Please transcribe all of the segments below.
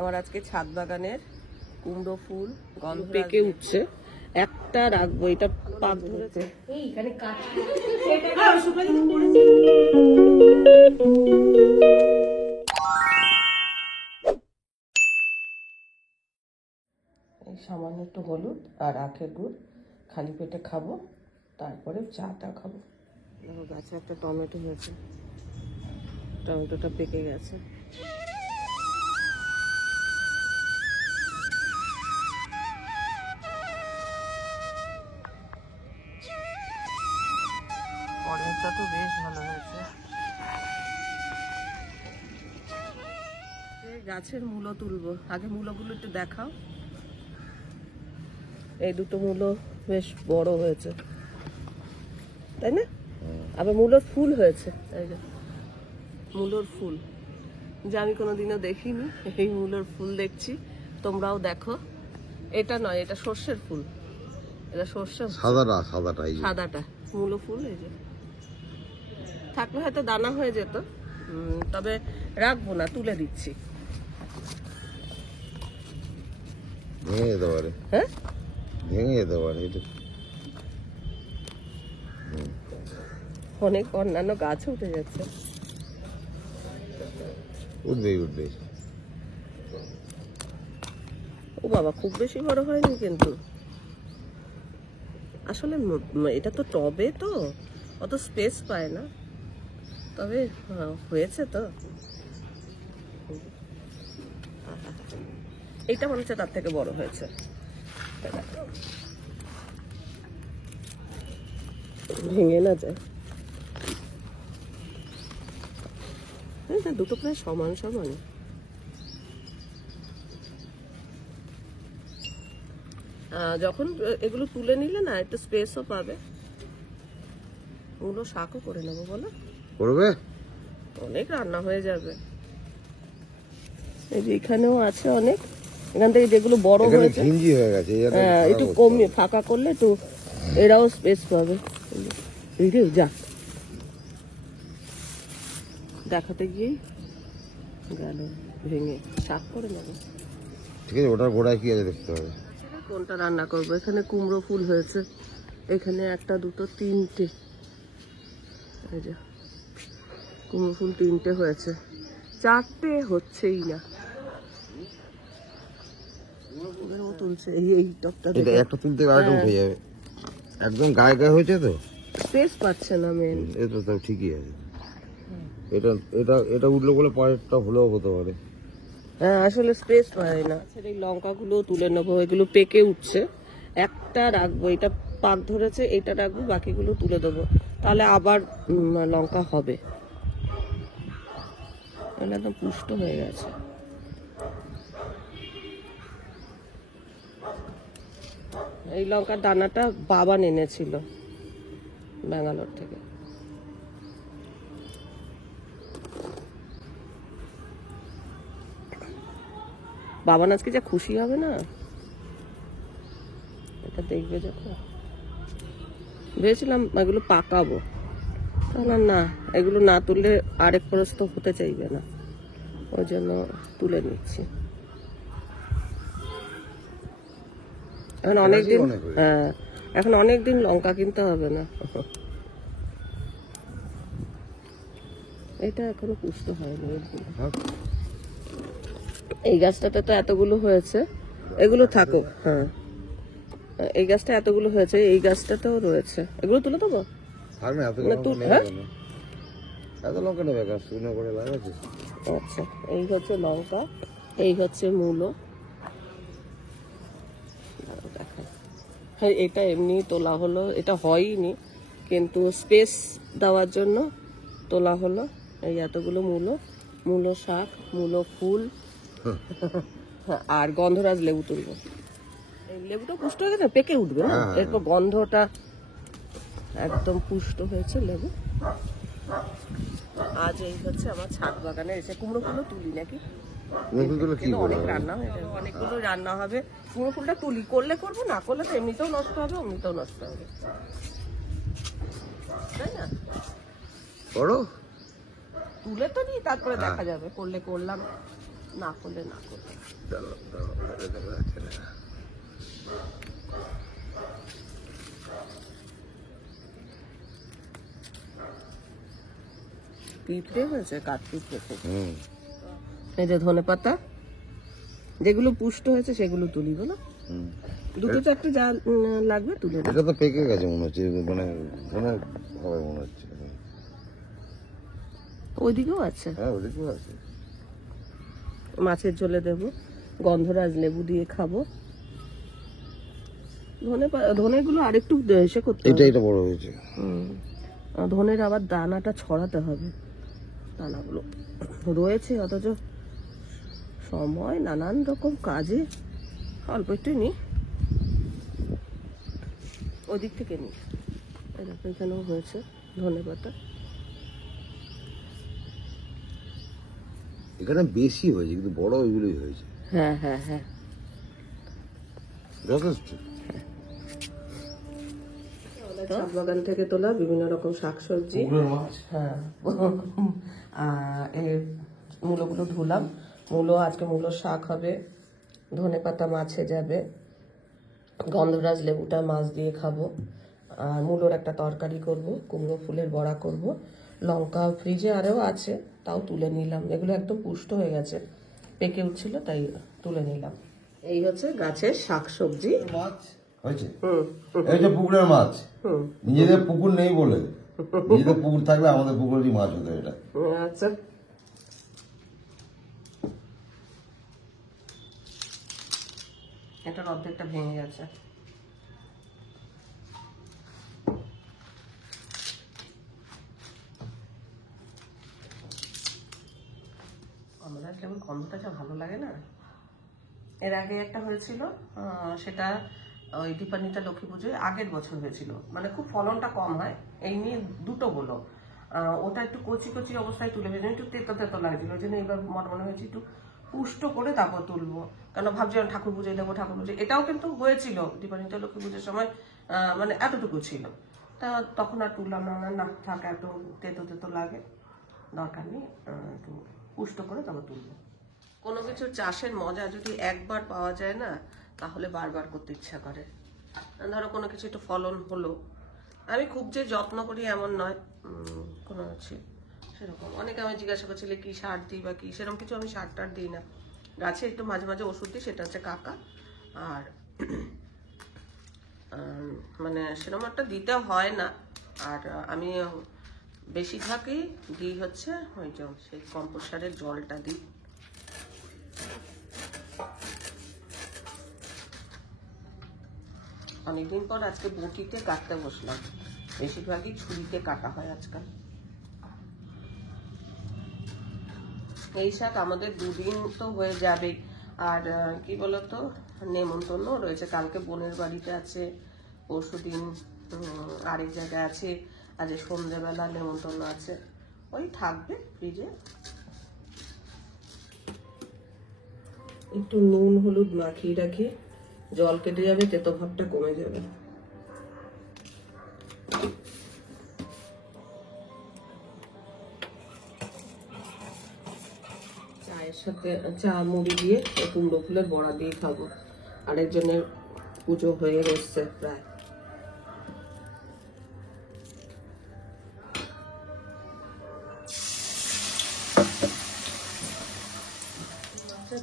আমার আজকে ছাদ বাগানের কুমড়ো ফুল গন্ধ পেকে উঠছে, একটা রাখবো, এটা পাক ধরেছে। এই সামান্য একটু হলুদ আর আখের গুড়, খালি পেটে খাবো, তারপরে চাটা খাবো। দেখো গাছে একটা টমেটো হয়েছে, টমেটোটা পেকে গেছে। পরেরটা তো বেশ ভালো হয়েছে। গাছের মূলো তুলবো, আগে মূলোগুলো একটু দেখাও। এই দুটো মূলো বেশ বড় হয়েছে, তাই না? আবার মূলোর ফুল হয়েছে, এই যে মূলোর ফুল, যা আমি কোনোদিনও দেখিনি। এই মূলোর ফুল দেখছি, তোমরাও দেখো। এটা নয়, এটা সর্ষের ফুল, এটা সর্ষে। সাদাটা মূলো ফুল। এই যে থাকলে হয়তো দানা হয়ে যেত, তবে রাখবো না, তুলে দিচ্ছি। ভেঙে যেতে পারে। হ্যাঁ, ভেঙে যেতে পারে। অনেক অন্যান্য গাছ উঠে যাচ্ছে। উঠবেই উঠবে। ও বাবা, খুব বেশি বড় হয়নি কিন্তু। আসলে এটা তো টবে, তো অত স্পেস পায় না, তবে হয়েছে তো। এইটা মনে হচ্ছে তার থেকে বড় হয়েছে। ভেঙে না যায়। হ্যাঁ, দুটো প্রায় সমান সমান। যখন এগুলো তুলে নিলে না একটু স্পেসও পাবে, ওগুলো শাকও করে নেবো। বলো, করবে? অনেক রান্না হয়ে যাবে। এই যে এখানেও আছে অনেক, এখান থেকে যেগুলো বড় হয়েছে একটু কমিয়ে ফাঁকা করলে একটু এরাও স্পেস পাবে। যা দেখাতে গিয়ে গেল ভেঙে, শাক করে নেবো। ঠিক আছে, ওটার গোড়ায় কি আছে দেখতে হবে। কোনটা রান্না করবো? এখানে কুমড়ো ফুল হয়েছে, এখানে একটা দুটো তিনটে, এই যে কুমড়ো ফুল তিনটে হয়েছে, চারটে হচ্ছেই না। তুলছে এই টপটা, একটা তুলতে গাড়িটা উঠে যাবে, একদম গায়ে গায়ে হয়েছে তো, স্পেস পাচ্ছে না মেন। এটা তো ঠিকই আছে। এটা এটা এটা উঠলো বলে পরেরটা হলেও হতে পারে। হ্যাঁ, আসলে স্পেস পায় না। এই লঙ্কাগুলো তুলে নেবো, এগুলো পেকে উঠছে, একটা রাখবো, এটা পাক ধরেছে, এটা রাখবো, বাকিগুলো তুলে দেবো, তাহলে আবার লঙ্কা হবে। একদম পুষ্ট হয়ে গেছে। এই লঙ্কার দানাটা বাবা এনেছিল ব্যাঙ্গালোর থেকে। বাবা আজকে যা খুশি হবে না, এটা দেখবে যখন। ভেবেছিলাম এগুলো পাকাবো, তাহলে না, এগুলো না তুললে আরেক প্রস্ত হতে চাইবে না, ওই জন্য তুলে নিচ্ছি। এখন অনেকদিন, হ্যাঁ, এখন অনেকদিন লঙ্কা কিনতে হবে না। এটা এখনো পুষ্ট হয়নি। এই গাছটাতে তো এতগুলো হয়েছে, এগুলো থাকুক। হ্যাঁ, এই গাছটা এতগুলো হয়েছে, এই গাছটাতেও রয়েছে, এগুলো তুলে দেবো। আচ্ছা, এই হচ্ছে লঙ্কা, এই হচ্ছে মূলো। হ্যাঁ, এটা এমনি তোলা হলো, এটা হয়নি কিন্তু স্পেস দেওয়ার জন্য তোলা হলো। এই এতগুলো মূলো, মূলো শাক, মূলো ফুল আর গন্ধরাজ লেবু তুলবো। এই লেবুটা পুষ্ট হয়ে গেছে, পেকে উঠবে না, এরপর গন্ধটা একদম পুষ্ট হয়েছে লেবু। আজ এই হচ্ছে আমার ছাদ বাগানে এসে কুমড়ো ফুলও তুলি নাকি, অনেক রান্না হয়ে যাবে, অনেকগুলো রান্না হবে। কুমড়ো ফুলটা তুলি, করলে করবো, না করলে তো এমনিতেও নষ্ট হবে, অমনিতেও নষ্ট হবে, তাই না? তুলে তো নিই, তারপরে দেখা যাবে, করলে করলাম, না করলে না করলে। পিঁপড়ে হয়েছে, কাঠ পিঁপড়ে থেকে। এই যে ধনে পাতা যেগুলো পুষ্ট হয়েছে সেগুলো তুলি বলো, দুটো চারটে যা লাগবে তুলে দেবো। এটা তো পেকে গেছে মনে হচ্ছে, মানে ধনে হবে মনে হচ্ছে। ওইদিকেও আছে, হ্যাঁ ওদিকেও আছে। মাছের ঝোলে দেবো, গন্ধরাজ লেবু দিয়ে খাবো। ধনেগুলো আরেকটু সে করতে হবে। এটা বড় হয়েছে। ধনের আবার দানাটা ছড়াতে হবে, দানাগুলো রয়েছে অথচ সময় নানান রকম কাজে অল্প একটু নি, ওদিক থেকে নি। এরকম এখানেও হয়েছে ধনে পাতা। এখানে বেশি হয়েছে কিন্তু বড় ওইগুলোই হয়েছে। হ্যাঁ হ্যাঁ হ্যাঁ, যথেষ্ট। ছাদ বাগান থেকে তোলা বিভিন্ন রকম শাকসবজি। হ্যাঁ, এই মূলোগুলো ধুলাম। মূলো আজকে মূলোর শাক হবে, ধনে পাতা মাছে যাবে, গন্ধরাজ লেবুটা মাছ দিয়ে খাবো, আর মূলোর একটা তরকারি করব, কুমড়ো ফুলের বড়া করব, লঙ্কা ফ্রিজে আরও আছে তাও তুলে নিলাম। এগুলো একদম পুষ্ট হয়ে গেছে, পেকে উঠছিল তাই তুলে নিলাম। এই হচ্ছে গাছের শাকসবজি। মাছ হয়েছে, এই যে পুকুরের মাছ। নিজেদের পুকুর নেই বলে, নিজেদের পুকুর থাকলে আমাদের পুকুরেরই মাছ হতো এটা। আচ্ছা, এটার অর্ধেকটা ভেঙে গেছে। আমাদের কেমন গন্ধটা যা ভালো লাগে না। এর আগে একটা হয়েছিল, সেটা ওই দীপান্বিতা লক্ষ্মী পুজোয় আগের বছর হয়েছিল, মানে খুব ফলনটা কম হয়, এই নিয়ে দুটো বলো। ওটা একটু কচি কচি অবস্থায় তুলে ভেজে একটু তেতো তেতো লাগছিল, ওই জন্য এবার মনে হয়েছে একটু পুষ্ট করে তারপর তুলবো, কেন ভাবছিলাম ঠাকুর পুজোয় দেবো ঠাকুর পুজো। এটাও কিন্তু হয়েছিল দীপান্বিতা লক্ষ্মী পুজোর সময়, মানে এতটুকু ছিল, তা তখন আর তুললাম না, না থাক, এত তেতো তেতো লাগে, দরকার নেই, একটু পুষ্ট করে তারপর তুলবো। কোনো কিছু চাষের মজা যদি একবার পাওয়া যায় না, তাহলে বারবার করতে ইচ্ছা করে। ধরো কোনো কিছু একটু ফলন হলো, আমি খুব যে যত্ন করি এমন নয়, কোনো হচ্ছে সেরকম। অনেকে আমি জিজ্ঞাসা করছিলে কি সার দিই বা কি, সেরকম কিছু আমি সার টার দিই না। গাছে একটু মাঝে মাঝে ওষুধ দিই, সেটা হচ্ছে কাকা, আর মানে সেরকম একটা দিতে হয় না। আর আমি বেশিরভাগই দিই হচ্ছে ওই যে সেই কম্পোস্ট সারের জলটা দিই। অনেকদিন পর আজকে বটিতে কাটতে বসলাম, বেশিরভাগই ছুরিতে কাটা হয় আজকাল। এই শাক আমাদের দুদিন তো হয়ে যাবে। আর কি বলতো, নেমন্তন্ন রয়েছে, কালকে বোনের বাড়িতে আছে, পরশুদিন আরেক জায়গায় আছে, আজ সন্ধ্যেবেলা নেমন্তন্ন আছে, ওই থাকবে ফ্রিজে। একটু নুন হলুদ মাখিয়ে রাখি, জল কেটে যাবে, তেতো ভাবটা কমে যাবে। চায়ের সাথে চা মুড়ি দিয়ে কুমড়ো ফুলের বড়া দিয়ে খাবো। আরেকজনের পুজো হয়ে এসছে প্রায়।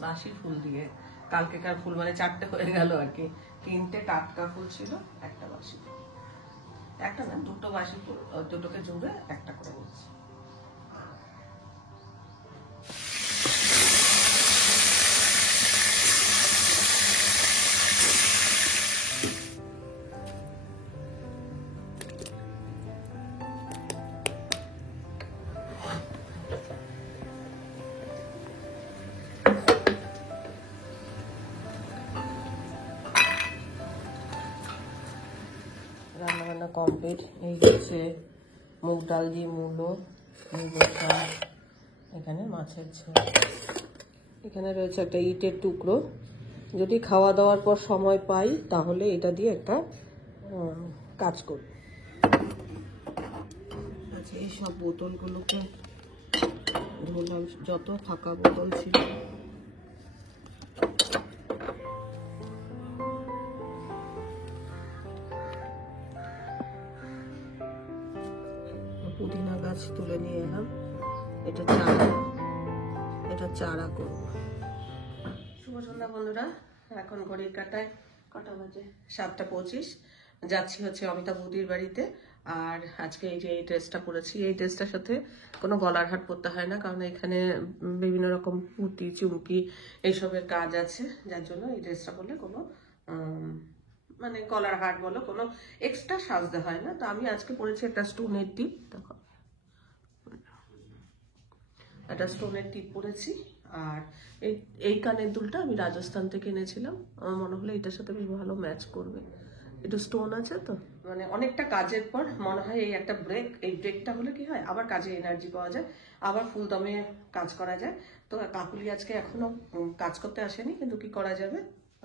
বাসি ফুল দিয়ে, কালকেকার ফুল মানে 4টে হয়ে গেল আর কি, 3টে টাটকা ফুল ছিল, একটা বাসি ফুল, একটা না 2টো বাসি ফুল, দুটোকে জুড়ে একটা করে নিচ্ছি। রান্নাবান্না কমপ্লিট। এই হচ্ছে মুগ ডাল দিয়ে মূলো, এখানে মাছের ঝোল, এখানে রয়েছে একটা ইটের টুকরো, যদি খাওয়া দাওয়ার পর সময় পাই তাহলে এটা দিয়ে একটা কাজ করব। আচ্ছা, এই সব বোতলগুলোকে ধরলাম, যত ফাঁকা বোতল ছিল মাছ তুলে নিয়ে এলাম, এটা চারা করব। শুভ সন্ধ্যা বন্ধুরা, এখন ঘড়ির কাঁটায় কটা বাজে? 7:25। যাচ্ছি হচ্ছে অমিতা বৌদির বাড়িতে। আর আজকে এই যে এই ড্রেসটা পরেছি, এই ড্রেসটার সাথে কোনো গলার হাট পরতে হয় না, কারণ এখানে বিভিন্ন রকম পুঁতি চুমকি এইসবের কাজ আছে, যার জন্য এই ড্রেসটা পরলে কোনো মানে গলার হাট বলো কোনো এক্সট্রা সাজতে হয় না। তো আমি আজকে পরেছি একটা স্টোনের টিপ, দেখো একটা স্টোনের টিপ পরেছি। আর এই কানের দুলটা আমি রাজস্থান থেকে এনেছিলাম, আমার মনে হলো এটার সাথে বেশ ভালো ম্যাচ করবে। একটু স্টোন আছে তো, মানে অনেকটা কাজের পর মনে হয় এই একটা ব্রেক, এই ব্রেকটা হলে কি হয় আবার কাজে এনার্জি পাওয়া যায়, আবার ফুল দমে কাজ করা যায়। তো কাকুলি আজকে এখনো কাজ করতে আসেনি, কিন্তু কি করা যাবে,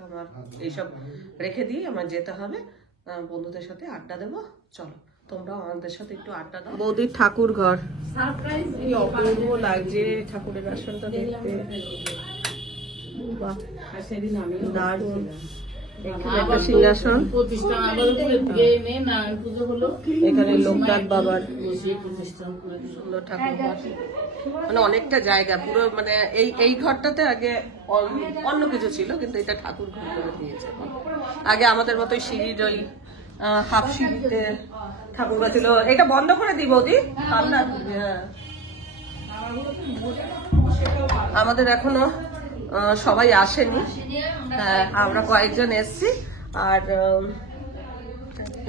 আমার এইসব রেখে দিয়ে আমার যেতে হবে, বন্ধুদের সাথে আড্ডা দেবো। চলো তোমরাও আমাদের সাথে একটু আড্ডা দাও। বৌদির ঠাকুর ঘর, কি অপূর্ব লাগছে ঠাকুরের আসনটা দেখতে, বাহ দারুণ। একটা সিংহাসন, এখানে লোকনাথ বাবার সুন্দর ঠাকুর ঘর, মানে অনেকটা জায়গা পুরো, মানে এই ঘরটাতে আগে অন্য কিছু ছিল, কিন্তু এটা ঠাকুর ঘর করে দিয়েছে। আগে আমাদের মতো সিঁড়ির ওই হাফ সিঁড়িতে ঠাকুর ঘর ছিল। এটা বন্ধ করে দিই বৌদি, আমাদের এখনো সবাই আসেনি, আমরা কয়েকজন এসছি। আর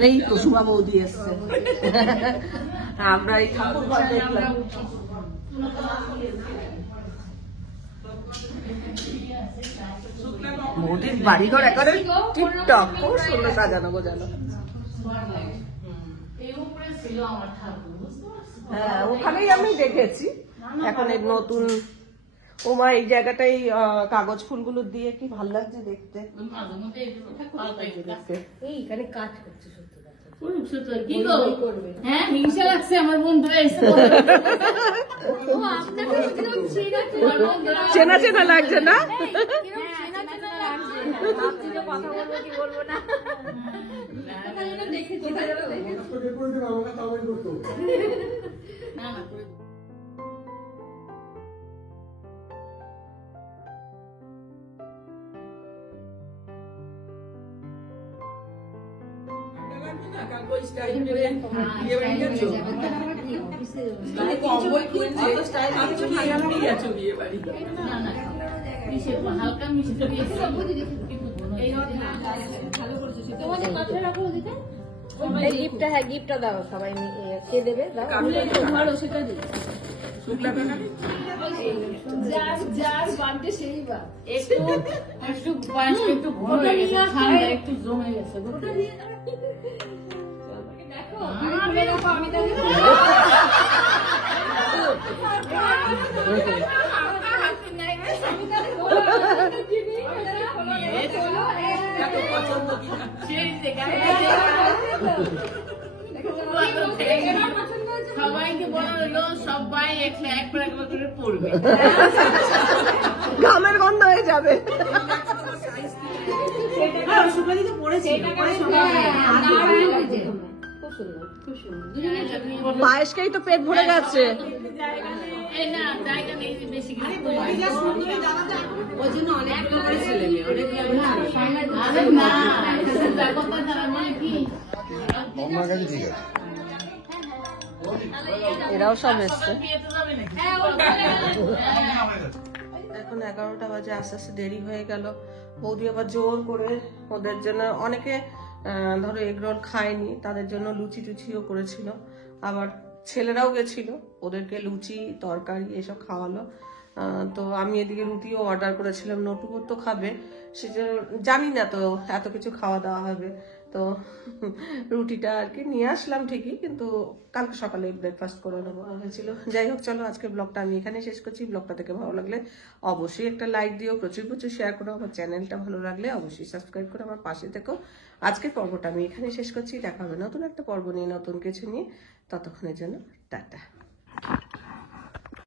এই তো সুমা বৌদি এসছে, আমরা এই ঠাকুর ঘর দেখলাম। বৌদির বাড়িঘর একেবারে টিপটপ, খুব সুন্দর সাজানো গোজানো। হ্যাঁ ওখানেই আমি দেখেছি। এখন এই নতুন ওমা এই জায়গাটাই কাগজ ফুলগুলো দিয়ে কি ভালো লাগছে দেখতে। এইখানে কাজ করছে হিংসা লাগছে আমার বন্ধুরা এসে চেনা চেনা লাগছে না? কথা বলবো কি বলবো না, দেখেছি না না হালকা মিষ্টি গিফটটা, হ্যাঁ গিফটটা দাও সবাই, কে দেবে দাও, ধরো সেটা দিই। যার বাড়তে সেই বা একটু একটু ভয় হয়ে গেছে, ঠান্ডা একটু জমে গেছে, দেখো আমি তো সবাইকে বলা হলো সবাই একবার করে পড়বে, ঘামের গন্ধ হয়ে যাবে। পায়েসকেই তো পেট ভরে গেছে। এরাও সব এসছে। এখন 11টা বাজে, আস্তে আস্তে দেরি হয়ে গেল। বৌদি আবার জোর করে ওদের জন্য, অনেকে ধরো এগরোল খায়নি, তাদের জন্য লুচি টুচিও করেছিল। আবার ছেলেরাও গেছিল, ওদেরকে লুচি তরকারি এসব খাওয়ালো। তো আমি এদিকে রুটিও অর্ডার করেছিলাম, নটুও তো খাবে, সেটা জানি না তো এত কিছু খাওয়া দাওয়া হবে। তো রুটিটা আর কি নিয়ে আসলাম ঠিকই, কিন্তু কালকে সকালে ব্রেকফাস্ট করে নেবো হয়েছিল। যাই হোক, চলো আজকের ব্লগটা আমি এখানে শেষ করছি। ব্লগটা থেকে ভালো লাগলে অবশ্যই একটা লাইক দিও, প্রচুর প্রচুর শেয়ার করো। আমার চ্যানেলটা ভালো লাগলে অবশ্যই সাবস্ক্রাইব করে আমার পাশে থেকো। আজকের পর্বটা আমি এখানে শেষ করছি, দেখা হবে নতুন একটা পর্ব নিয়ে, নতুন কিছু নিয়ে। ততক্ষণের জন্য টাটা।